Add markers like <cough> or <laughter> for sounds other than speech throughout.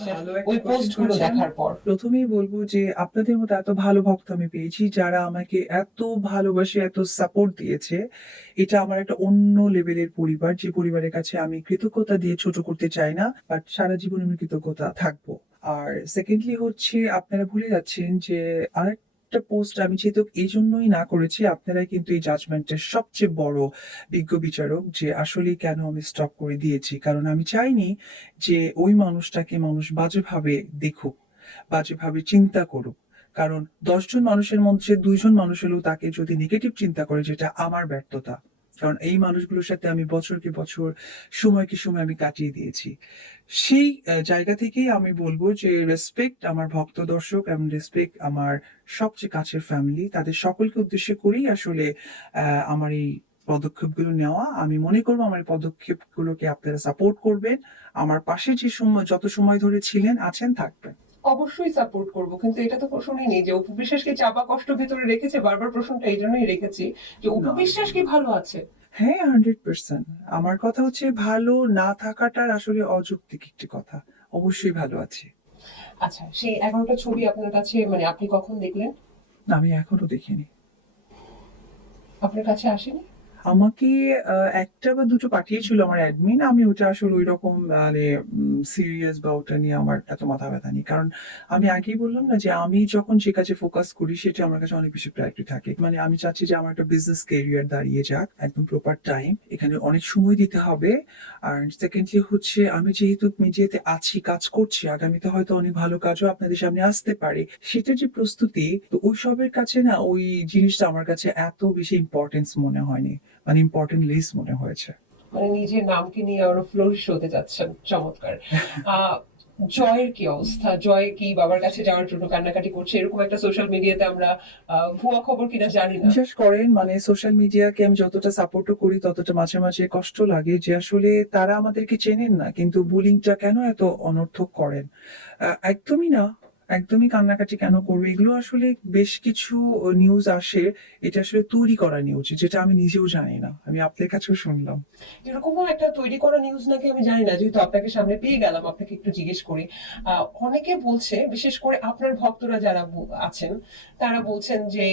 ওই question পোস্টগুলো করেছেন। দেখার পর। প্রথমেই বলব যে আপনাদের মতো এত ভালো ভক্ত আমি পেয়েছি যারা আমাকে এত ভালোবাসে এত সাপোর্ট দিয়েছে। এটা আমার একটা অন্য লেভেলের পরিবার যে পরিবারের কাছে আমি কৃতজ্ঞতা দিয়ে ছোট করতে চাই না বাট সারা জীবন আমি কৃতজ্ঞতা থাকব। আর সেকেন্ডলি হচ্ছে আপনারা ভুলে যাচ্ছেন যে আরেকটা পোস্ট আমি যেহেতু এই জন্যই না করেছি, আপনারাই কিন্তু এই জাজমেন্টের সবচেয়ে বড় বিজ্ঞ বিচারক যে আসলে কেন আমি স্টপ করে দিয়েছি। কারণ আমি চাইনি যে ওই মানুষটাকে মানুষ বাজেভাবে দেখুক, বাজেভাবে চিন্তা করুক। কারণ দশজন মানুষের মধ্যে দুইজন মানুষ হলেও তাকে যদি নেগেটিভ চিন্তা করে, যেটা আমার ব্যর্থতা কারণ এই মানুষগুলোর সাথে আমি বছরকে বছর, সময়কে সময় আমি কাটিয়ে দিয়েছি। সেই জায়গা থেকেই আমি বলব যে রেসপেক্ট আমার ভক্ত দর্শক এবং রেসপেক্ট আমার সবচেয়ে কাছের ফ্যামিলি তাদের সকলকে উদ্দেশ্য করেই আসলে আমার এই পদক্ষেপগুলো নেওয়া। আমি মনে করব আমার পদক্ষেপগুলোকে আপনারা সাপোর্ট করবেন। আমার পাশে যে সময়, যত সময় ধরে ছিলেন, আছেন, থাকবেন। অবশ্যই সাপোর্ট করব। কিন্তু এটা তো শুনিনি যে উপবিশ্বাসকে চাপা কষ্ট ভিতরে রেখেছে বারবার প্রশ্নটা এই জন্যই রেখেছি যে উপবিশ্বাস কি ভালো আছে? হ্যাঁ হান্ড্রেড পার্সেন্ট আমার কথা হচ্ছে ভালো না থাকাটার আসলে অযৌক্তিক একটি কথা। অবশ্যই ভালো আছে। আচ্ছা সেই এগারোটা ছবি আপনার কাছে মানে আপনি কখন দেখলেন? আমি এখনও দেখিনি। আপনার কাছে আসেনি? আমাকে একটা বা দুটো পাঠিয়েছিল আমার অ্যাডমিন আমি ওটা আসলে ওই রকম মানে সিরিয়াস বা ওটা নিয়ে আমার এত মাথা ব্যথা নেই। কারণ আমি আগেই বললাম না যে আমি যখন যে কাজে ফোকাস করি, সেটা আমার কাছে অনেক বেশি প্রায়োরিটি থাকে। মানে আমি চাচ্ছি যে আমার একটা বিজনেস ক্যারিয়ার দাঁড়িয়ে যাক, একদম প্রপার টাইম এখানে অনেক সময় দিতে হবে। আর সেকেন্ডলি হচ্ছে, আমি যেহেতু মিডিয়াতে আছি, কাজ করছি, আগামীতে হয়তো অনেক ভালো কাজও আপনাদের সামনে আসতে পারে। সেটার যে প্রস্তুতি, তো ওই সবের কাছে না, ওই জিনিসটা আমার কাছে এত বেশি ইম্পর্টেন্স মনে হয়নি। ইম্পর্টেন্ট লিস্ট মনে হয়েছে। মানে নিজের নামকে নিয়ে আরও ফ্লোরিশ হতে যাচ্ছেন চমৎকার। জয়ের কি অবস্থা? জয় কি বাবার কাছে যাওয়ার জন্য কান্নাকাটি করছে? এরকম একটা সোশ্যাল মিডিয়াতে আমরা ভুয়া খবর কিনা জানি না। বিশ্বাস করেন মানে সোশ্যাল মিডিয়াকে আমি যতটা সাপোর্টও করি ততটা মাঝে মাঝে কষ্ট লাগে যে আসলে তারা আমাদেরকে চেনেন না কিন্তু বুলিংটা কেন এত অনর্থক করেন? একদমই না। একদমই কান্নাকাটি কেন করবে? এগুলো আসলে বেশ কিছু নিউজ আসে। এটা আসলে তৈরি করা নিউজ যেটা আমি নিজেও জানি না। আমি আপনার কাছেও শুনলাম। এরকমও একটা তৈরি করা নিউজ নাকি আমি জানি না, যেহেতু আপনাকে সামনে পেয়ে গেলাম, আপনাকে একটু জিজ্ঞেস করি। অনেকে বলছে, বিশেষ করে আপনার ভক্তরা যারা আছেন, তারা বলছেন যে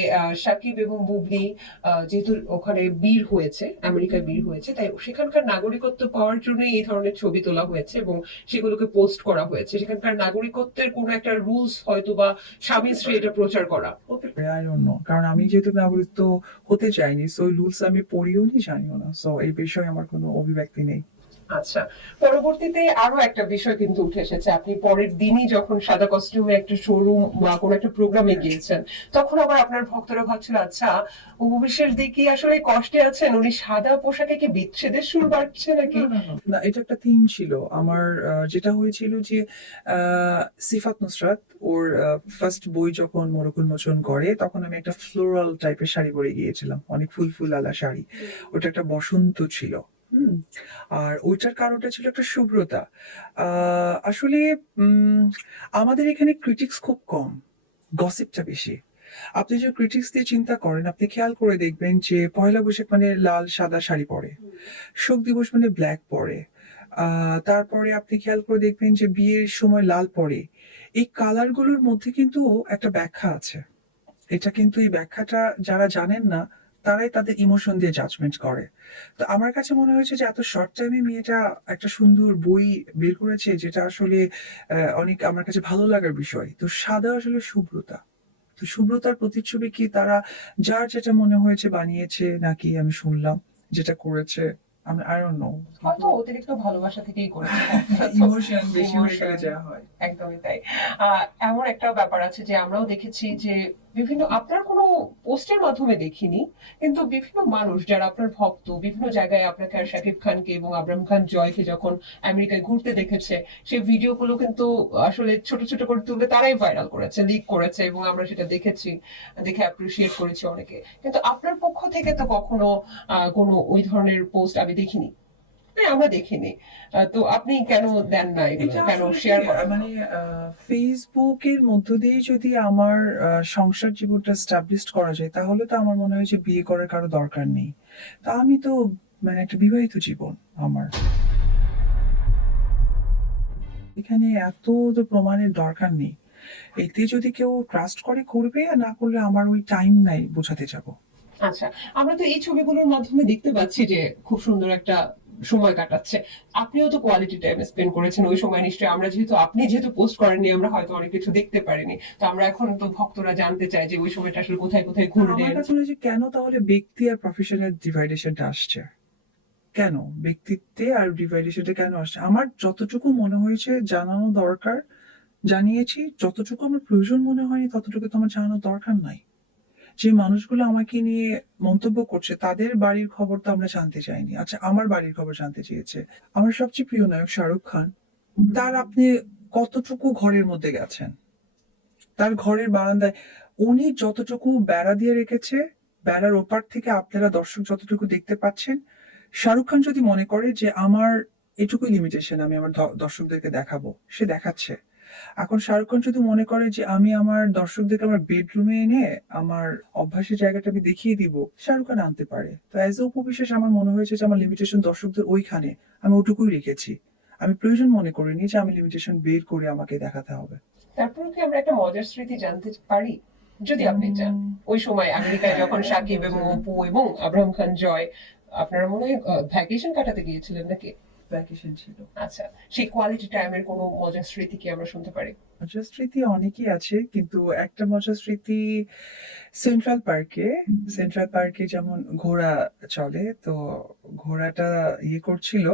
সাকিব এবং বুবলি যেহেতু ওখানে বীর হয়েছে, আমেরিকায় বীর হয়েছে, তাই সেখানকার নাগরিকত্ব পাওয়ার জন্য এই ধরনের ছবি তোলা হয়েছে এবং সেগুলোকে পোস্ট করা হয়েছে। সেখানকার নাগরিকত্বের কোনো একটা রুলস হয়তো বা স্বামী স্ত্রী এটা প্রচার করা। অন্য কারণ আমি যেহেতু নাগরিক হতে চাইনি সো রুলস আমি পড়িও নি, জানিও না। সো এই বিষয়ে আমার কোনো অভিব্যক্তি নেই। আচ্ছা পরবর্তীতে আরও একটা বিষয় কিন্তু উঠে এসেছে। আপনি পরের দিনই যখন সাদা কস্টিউমে একটা শোরুম বা কোনো একটা প্রোগ্রামে গিয়েছেন, তখন আবার আপনার ভক্তরা ভাবছিল আচ্ছা উপবিশ্বের দিকে আসলে কষ্টে আছেন, উনি সাদা পোশাকে কি বিচ্ছেদের সুর বাড়ছে নাকি? না এটা একটা থিম ছিল। আমার যেটা হয়েছিল যে সিফাত নুসরাত, ওর ফার্স্ট বই যখন মোরক উন্মোচন করে, তখন আমি একটা ফ্লোরাল টাইপের শাড়ি পরে গিয়েছিলাম, অনেক ফুল ফুল আলা শাড়ি। ওটা একটা বসন্ত ছিল। হুম। আর ওইটার কারণটা ছিল একটা শুভ্রতা। আসলে আমাদের এখানে ক্রিটিক্স খুব কম গসিপটা বেশি। আপনি যে ক্রিটিক্স দিয়ে চিন্তা করেন, আপনি খেয়াল করে দেখবেন যে পয়লা বৈশাখ মানে লাল, সাদা শাড়ি পরে, শোক দিবস মানে ব্ল্যাক পরে। তারপরে আপনি খেয়াল করে দেখবেন যে বিয়ের সময় লাল পরে। এই কালারগুলোর মধ্যে কিন্তু একটা ব্যাখ্যা আছে। এটা কিন্তু এই ব্যাখ্যাটা যারা জানেন না তারাই তাদের ইমোশন দিয়ে জাজমেন্ট করে। তো আমার কাছে মনে হয়েছে যে এত শর্ট টাইমে মেয়েটা একটা সুন্দর বই বের করেছে যেটা আসলে অনেক আমার কাছে ভালো লাগার বিষয়। তো সাদা আসলে শুভ্রতা। তো শুভ্রতার প্রতিচ্ছবি কি তারা যার যেটা মনে হয়েছে বানিয়েছে নাকি আমি শুনলাম যেটা করেছে? আমি আই ডোন্ট নো হয়তো অতিরিক্ত ভালোবাসা থেকেই করেছে। <laughs> ইমোশন বেশি হয়ে যা হয়। একদমই তাই। এমন একটা ব্যাপার আছে যে আমরাও দেখেছি যে বিভিন্ন, আপনার কোনো পোস্টের মাধ্যমে দেখিনি, কিন্তু বিভিন্ন মানুষ যারা আপনার ভক্ত, বিভিন্ন জায়গায় আপনাকে আর শাকিব খানকে এবং আবরাম খান জয়কে যখন আমেরিকায় ঘুরতে দেখেছে, সেই ভিডিওগুলো কিন্তু আসলে ছোট ছোট করে তুলে তারাই ভাইরাল করেছে লিক করেছে এবং আমরা সেটা দেখেছি, দেখে অ্যাপ্রিসিয়েট করেছি অনেকে। কিন্তু আপনার পক্ষ থেকে তো কখনো কোনো ওই ধরনের পোস্ট আমি দেখিনি? হ্যাঁ আমরা দেখিনি। তো আপনি কেন দেন না এগুলো? কেন শেয়ার করেন? মানে ফেসবুকের মধ্য দিয়ে যদি আমার সংসার জীবনটা স্টাবলিশ করা যায় তাহলে তো আমার মনে হয় যে বিয়ে করার কারও দরকার নেই। তা আমি তো মানে একটা বিবাহিত জীবন আমার। এখানে এত তো প্রমাণের দরকার নেই। এতে যদি কেউ ট্রাস্ট করে করবে আর না করলে আমার ওই টাইম নাই বোঝাতে যাব। আচ্ছা আমরা তো এই ছবিগুলোর মাধ্যমে দেখতে পাচ্ছি যে খুব সুন্দর একটা সময় কাটাচ্ছে। আপনিও তো কোয়ালিটি টাইম স্পেন্ড করেছেন, ওই সময় নিশ্চয়ই আমরা যেহেতু, আপনি যেহেতু পোস্ট করেননি, আমরা হয়তো অনেক কিছু দেখতে পারিনি। তো আমরা এখন তো ভক্তরা জানতে চাই যে ওই সময়টা আসলে কোথায় কোথায় আমার ঘুরলেন কাছে যে কেন তাহলে ব্যক্তি আর প্রফেশনের ডিভাইডেশনটা আসছে? কেন? ব্যক্তিত্বে আর ডিভাইডেশনটা কেন আসছে? আমার যতটুকু মনে হয়েছে জানানো দরকার, জানিয়েছি। যতটুকু আমার প্রয়োজন মনে হয়নি, ততটুকু তো আমার জানানোর দরকার নাই। যে মানুষগুলো আমাকে নিয়ে মন্তব্য করছে তাদের বাড়ির খবর তো আমরা জানতে চাইনি। আচ্ছা আমার বাড়ির খবর জানতে চেয়েছে। আমার সবচেয়ে প্রিয় নায়ক শাহরুখ খান তার আপনি কতটুকু ঘরের মধ্যে গেছেন? তার ঘরের বারান্দায় উনি যতটুকু বেড়া দিয়ে রেখেছে বেড়ার ওপার থেকে আপনারা দর্শক যতটুকু দেখতে পাচ্ছেন শাহরুখ খান যদি মনে করে যে আমার এটুকুই লিমিটেশন আমি আমার দর্শকদেরকে দেখাবো সে দেখাচ্ছে। এখন শাহরুখ খান যদি মনে করে যে আমি আমার দর্শকদেরকে আমার বেডরুমে এনে আমার অভ্যাসের জায়গাটা আমি দেখিয়ে দিব শাহরুখ খান আনতে পারে। তো অ্যাজ এ উপবিশেষ আমার মনে হয়েছে যে আমার লিমিটেশন দর্শকদের ওইখানে আমি ওটুকুই রেখেছি। আমি প্রয়োজন মনে করিনি যে আমি লিমিটেশন বের করে আমাকে দেখাতে হবে। তারপর কি আমরা একটা মজার স্মৃতি জানতে পারি? যদি আপনি চান। ওই সময় আমেরিকায় যখন সাকিব এবং অপু এবং আব্রাহাম খান জয় আপনারা মনে হয় ভ্যাকেশন কাটাতে গিয়েছিলেন নাকি? ভ্যাকেশন ছিল। আচ্ছা সেই কোয়ালিটি টাইমের কোনো মজার স্মৃতি কি আমরা শুনতে পারি? মজার স্মৃতি অনেকই আছে কিন্তু একটা মজার স্মৃতি সেন্ট্রাল পার্কে সেন্ট্রাল পার্কে যেমন ঘোড়া চলে তো ঘোড়াটা ইয়ে করছিল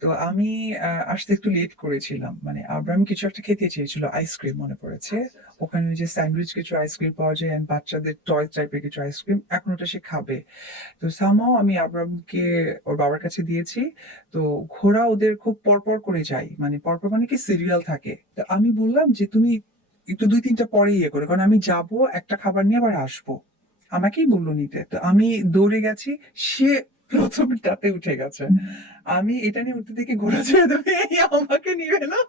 তো আমি আসতে একটু লেট করেছিলাম। মানে আব্রাম কিছু একটা খেতে চেয়েছিল আইসক্রিম মনে পড়েছে। ওখানে যে স্যান্ডউইচ কিছু আইসক্রিম পাওয়া যায় and বাচ্চাদের টয় টাইপের কিছু আইসক্রিম এখন ওটা সে খাবে। তো সামাও আমি আব্রামকে ওর বাবার কাছে দিয়েছি। তো ঘোড়া ওদের খুব পরপর করে যায়। মানে পরপর মানে কি সিরিয়াল থাকে। তো আমি বললাম যে, তুমি একটু দুই তিনটা পরে ইয়ে করে। কারণ আমি যাব, একটা খাবার নিয়ে আবার আসব। আমাকেই বলল নিতে। তো আমি দৌড়ে গেছি। সে প্রথমটাতে উঠে গেছে। আমি এটা নিয়ে উঠতে দেখে ঘোড়া ছেড়ে দেবে আমাকে নিবে না।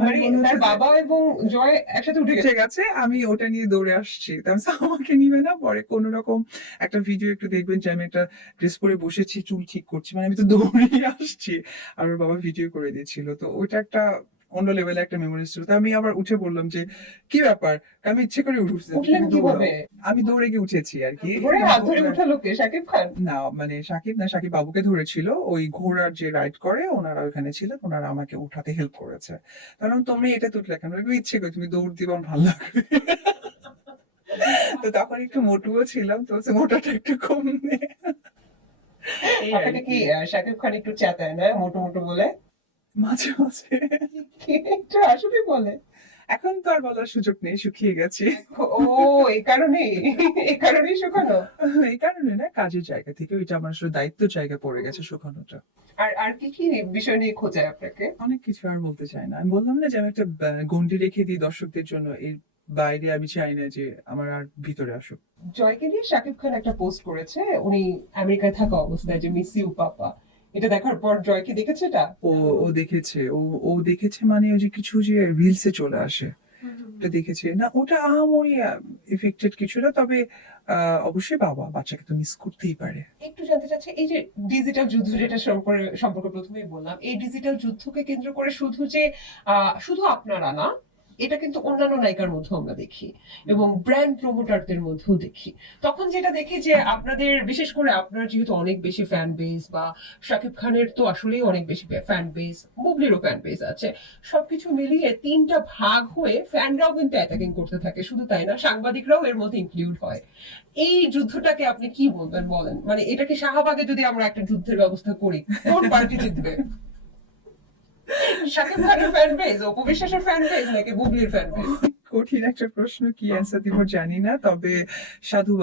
মানে তার বাবা এবং জয় একসাথে উঠে গেছে। আমি ওটা নিয়ে দৌড়ে আসছি। তো আমাকে নিবে না পরে কোন রকম একটা ভিডিও একটু দেখবেন যে আমি একটা ড্রেস পরে বসেছি চুল ঠিক করছি মানে আমি তো দৌড়ে আসছি। আর বাবা ভিডিও করে দিয়েছিল। তো ওইটা একটা অন্য লেভেলে একটা মেমোরিজ ছিল। তো আমি আবার উঠে বললাম যে কি ব্যাপার? আমি ইচ্ছে করে উঠছি। আমি দৌড়ে গিয়ে উঠেছি আর কি। সাকিব খান? না মানে সাকিব না সাকিব বাবুকে ধরেছিল। ওই ঘোড়ার যে রাইড করে ওনারা ওখানে ছিলেন। ওনারা আমাকে উঠাতে হেল্প করেছে। কারণ তুমি এটা তুললে কেন? ইচ্ছে করে তুমি দৌড় দিবা ভালো লাগবে। তো তখন একটু মোটুও ছিলাম তো মোটাটা একটু কম নে এই আপনাকে কি কি। সাকিব খান একটু চেতায় না? মোটো মোটো বলে? মাঝে মাঝে। একটু আসলে বলে। এখন তো আর বলার সুযোগ নেই শুকিয়ে গেছি। ও এই কারণেই এই কারণেই শুকানো এই কারণে না কাজের জায়গা থেকে ওইটা আমার আসলে দায়িত্ব জায়গা পড়ে গেছে শুকানোটা। আর আর কি কি বিষয় নিয়ে খোঁজায় আপনাকে? অনেক কিছু আর বলতে চাই না। আমি বললাম না যে আমি একটা গণ্ডি রেখে দিই দর্শকদের জন্য এর বাইরে আমি চাই না যে আমার আর ভিতরে আসুক। জয়কে দিয়ে শাকিব খান একটা পোস্ট করেছে উনি আমেরিকায় থাকা অবস্থায় যে মিস ইউ পাপা। এটা দেখার পর জয় কি দেখেছে এটা? ও ও দেখেছে। ও ও দেখেছে মানে ওই যে কিছু যে রিলসে চলে আসে। ওটা দেখেছে। না ওটা আহামরি এফেক্টেড কিছু না তবে আহ, অবশ্যই বাবা বাচ্চাকে তো মিস করতেই পারে। একটু জানতে চাচ্ছি এই যে ডিজিটাল যুদ্ধ যেটা সম্পর্কে সম্পর্কে প্রথমেই বললাম এই ডিজিটাল যুদ্ধকে কেন্দ্র করে শুধু যে আহ, শুধু আপনারা না এটা কিন্তু অন্যান্য নায়িকার মধ্যেও আমরা দেখি এবং ব্র্যান্ড প্রমোটারদের মধ্যেও দেখি। তখন যেটা দেখি যে আপনাদের, বিশেষ করে আপনার যেহেতু অনেক বেশি ফ্যান বেস বা শাকিব খানের তো আসলেই অনেক বেশি ফ্যান বেস বুবলিরও ফ্যান বেস আছে। সবকিছু মিলিয়ে তিনটা ভাগ হয়ে ফ্যানরাও কিন্তু অ্যাটাকিং করতে থাকে, শুধু তাই না, সাংবাদিকরাও এর মধ্যে ইনক্লুড হয়। এই যুদ্ধটাকে আপনি কি বলবেন বলেন? মানে এটাকে শাহবাগে যদি আমরা একটা যুদ্ধের ব্যবস্থা করি, কোন পার্টি জিতবে? শাকিব খানের ফ্যান পেজ অপু বিশ্বাসের ফ্যান পেজ নাকি বুবলির ফ্যান পেজ কঠিন একটা প্রশ্ন কি অ্যান্সার দিব জানি না, তবে সাধু